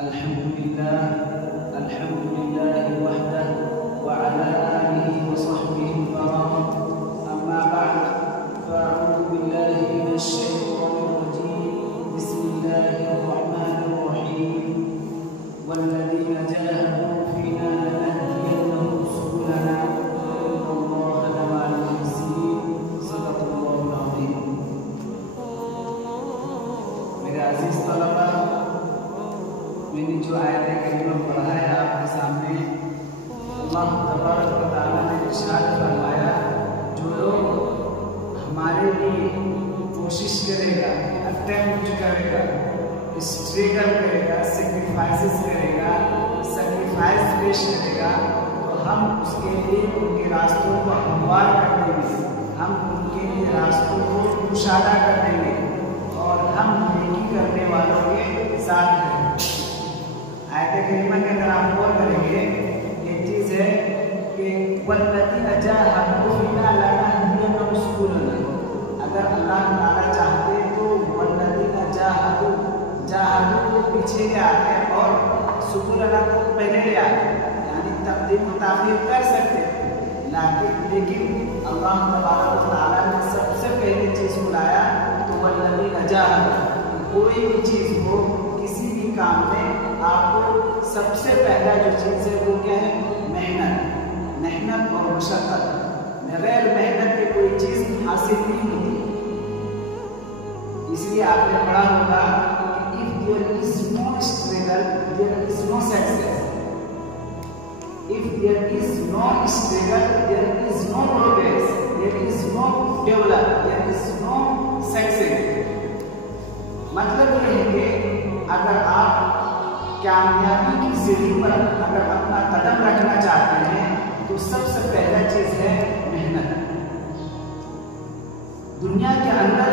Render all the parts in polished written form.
अल्हम्दुलिल्लाह वहदह व अला आलिहि व सहबिहि वमन अम्मा बअद फअऊज़ु बिल्लाहि मिनश शैतानिर रजीम बिस्मिल्लाहिर रहमानिर रहीम वल्लज़ीना जाहदू फ़ीना लनहदियन्नहुम सुबुलना इन्नल्लाहा लमअल मुहसिनीन सदक़ल्लाहुल अज़ीम। मेरे अज़ीज़ तलबा, मैंने जो आयत करीमा पढ़ा है आपके सामने, अल्लाह तबारक व तआला ने इरशाद फरमाया, जो लोग हमारे लिए कोशिश करेगा, अटेम्प्ट करेगा, स्ट्रगल करेगा, सेक्रीफाइसेस करेगा, सेक्रीफाइस पेश करेगा, तो हम उसके लिए उनके रास्तों को हमवार कर देंगे, हम उनके लिए रास्तों को कुशादा कर देंगे और हम नेकी करने वालों के साथ हैं। आयत करीमा के अंदर आप गौर करेंगे, ये चीज़ है कि वल्लज़ीना जाहदू फ़ीना लनहदियन्नहुम सुबुलना। अगर अल्लाह ताला चाहते तो वल्लज़ीना जाहदू को पीछे ले आते और सुबुलना को पहले ले आते, यानी तक़दीम व ताख़ीर कर सकते, लेकिन अल्लाह तबारक व तआला ने सबसे पहले चीज़ बुलाया तो वल्लज़ीना जाहदू। कोई भी चीज़ हो, किसी भी काम में आपको सबसे पहला जो चीज़ है वो क्या है? मेहनत और मशक्क़त। बगैर मेहनत के कोई चीज़ हासिल नहीं होती। इसलिए आपने पढ़ा होगा कि if there is no struggle there is no success, if there is no struggle there is no progress, there is no develop, there is no success. मतलब ये है कि अगर आप कामयाबी की सीढ़ी पर अगर अपना कदम रखना चाहते हैं तो सबसे पहला चीज है मेहनत। दुनिया के अंदर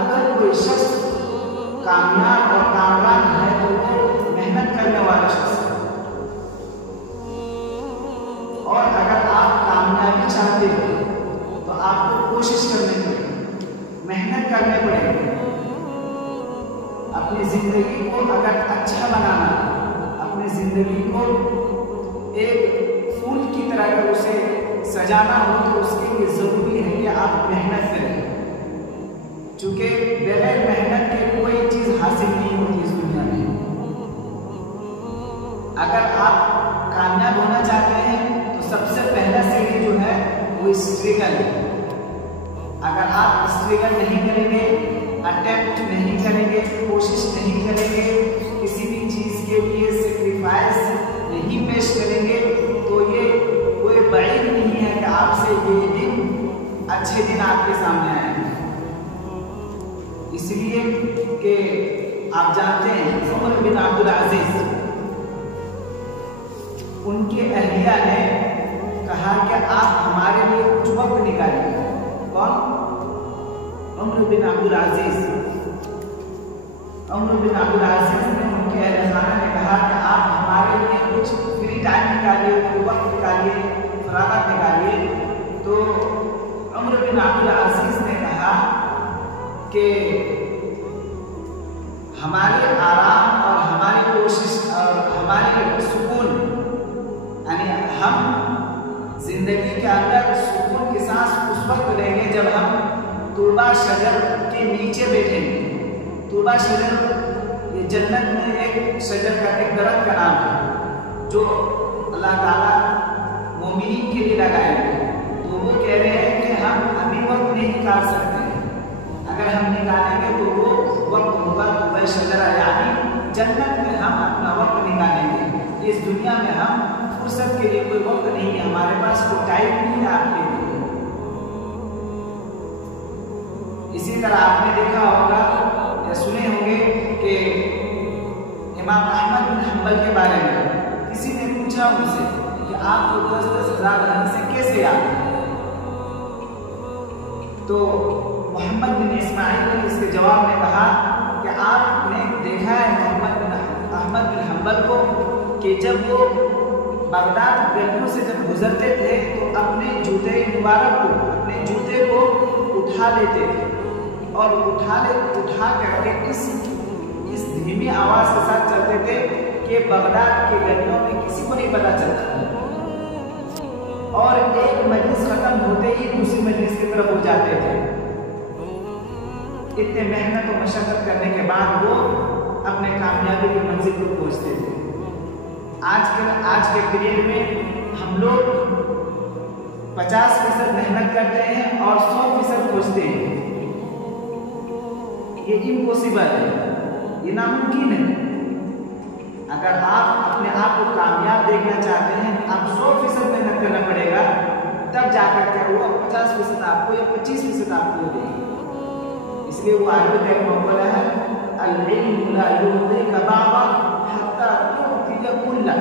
अगर कोई शख्स कामयाब और कामयाब है तो वो मेहनत करने वाला शख्स है। और अगर आप कामयाबी चाहते हो तो आपको कोशिश करनी पड़ेगी, मेहनत करनी पड़ेगी। अपनी जिंदगी को अगर अच्छा बनाना, अपनी जिंदगी को एक फूल की तरह अगर उसे सजाना हो तो उसके लिए जरूरी है कि आप मेहनत करें, क्योंकि बगैर मेहनत के कोई चीज हासिल नहीं होती इस दुनिया में। अगर आप कामयाब होना चाहते हैं तो सबसे पहला सीढ़ी जो है वो स्ट्रगल है। अगर आप स्ट्रगल नहीं करेंगे, अटेम्प्ट नहीं करेंगे, कोशिश नहीं करेंगे, किसी भी चीज़ के लिए सेक्रीफाइस नहीं पेश करेंगे तो ये कोई बाइक नहीं है कि आपसे ये दिन अच्छे दिन आपके सामने आएंगे। इसलिए कि आप जानते हैं उमर बिन अब्दुल अजीज, उनके अहलिया ने कहा कि आप हमारे लिए कुछ वक्त निकालिए। कौन? उमर बिन अब्दुल अजीज। उमर बिन अब्दुल अजीज ने उनके अहले खाना ने कहा कि आप हमारे लिए कुछ फ्री टाइम निकालिए, वक्त निकालिए, फरागत निकालिए। तो उमर बिन अब्दुल अजीज ने कहा कि हमारे आराम और हमारी कोशिश और हमारी सुकून, यानी हम जिंदगी के अंदर सुकून की सांस उस वक्त लेंगे जब हम तूबा शजर के नीचे बैठेंगे। तूबा शजर ये जन्नत में एक शजर का, एक दरख्त का नाम है जो अल्लाह ताला मोमिनीन के लिए लगाएंगे। तो वो कह रहे हैं कि हम अभी वक्त नहीं निकाल सकते हैं, अगर हम निकालेंगे तो वो वक्त होगा तूबा शजरा, यानी जन्नत में हम अपना वक्त निकालेंगे। इस दुनिया में हम फुर्सत के लिए कोई वक्त नहीं है, हमारे पास कोई टाइम नहीं है आपके लिए। इसी तरह आपने देखा होगा या सुने होंगे कि इमाम अहमद बिन हम्बल के बारे में किसी ने पूछा उनसे कि आपको 10,000 रन से कैसे याद? तो मोहम्मद बिन इस्माइल ने इसके जवाब में कहा कि आपने देखा है अहमद बिन हम्बल को कि जब वो बगदाद गलियों से जब गुजरते थे तो अपने जूते मुबारक को, अपने जूते को उठा लेते थे और उठा करके इस धीमी आवाज के साथ चलते थे कि ये बगदाद के गलियों में किसी को नहीं पता चलता, और एक मजलिस खत्म होते ही दूसरी मजलिस की तरफ हो जाते थे। इतने मेहनत और मशक्कत करने के बाद वो अपने कामयाबी की मंजिल को पहुंचते थे। आज के पीरियड में हम लोग 50% मेहनत करते हैं और 100% खोजते हैं। ये इम्पॉसिबल है, ये नामुमकिन है। अगर आप अपने आप को कामयाब देखना चाहते हैं, आप 100% मेहनत करना पड़ेगा, तब जाकर के वो 50% आपको या 25% आपको देगी। इसलिए वो आगे का एक मौक़ा है, अल-इल्मु ला यु'tika बाबा हत्ता तु'तिया कुल्ला,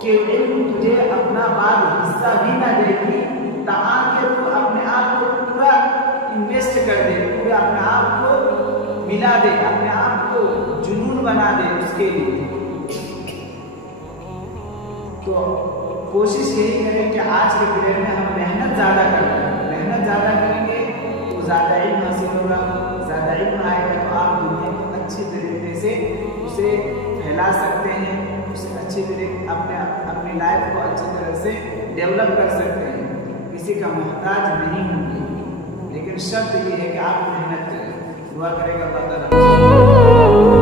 कि इल्म तुझे अपना बाद हिस्सा भी ना देगी ताकि तू अपने आप को पूरा इन्वेस्ट कर दे, पूरे अपने आप को मिला दे, अपने आप को जुनून बना दे उसके लिए। तो कोशिश यही करें कि आज के पीरियड में हम मेहनत ज़्यादा करें। मेहनत ज़्यादा करेंगे तो ज़्यादा इल्म हासिल होगा, ज़्यादा इल्म आएगा तो आप दुनिया को अच्छे तरीके से उसे फैला सकते हैं, उसे अच्छे तरीके अपनी लाइफ को अच्छी तरह से डेवलप कर सकते हैं, किसी का मोहताज नहीं होंगे। लेकिन शर्त ये है कि आप मेहनत करें। दुआ करेगा अल्लाह ताला।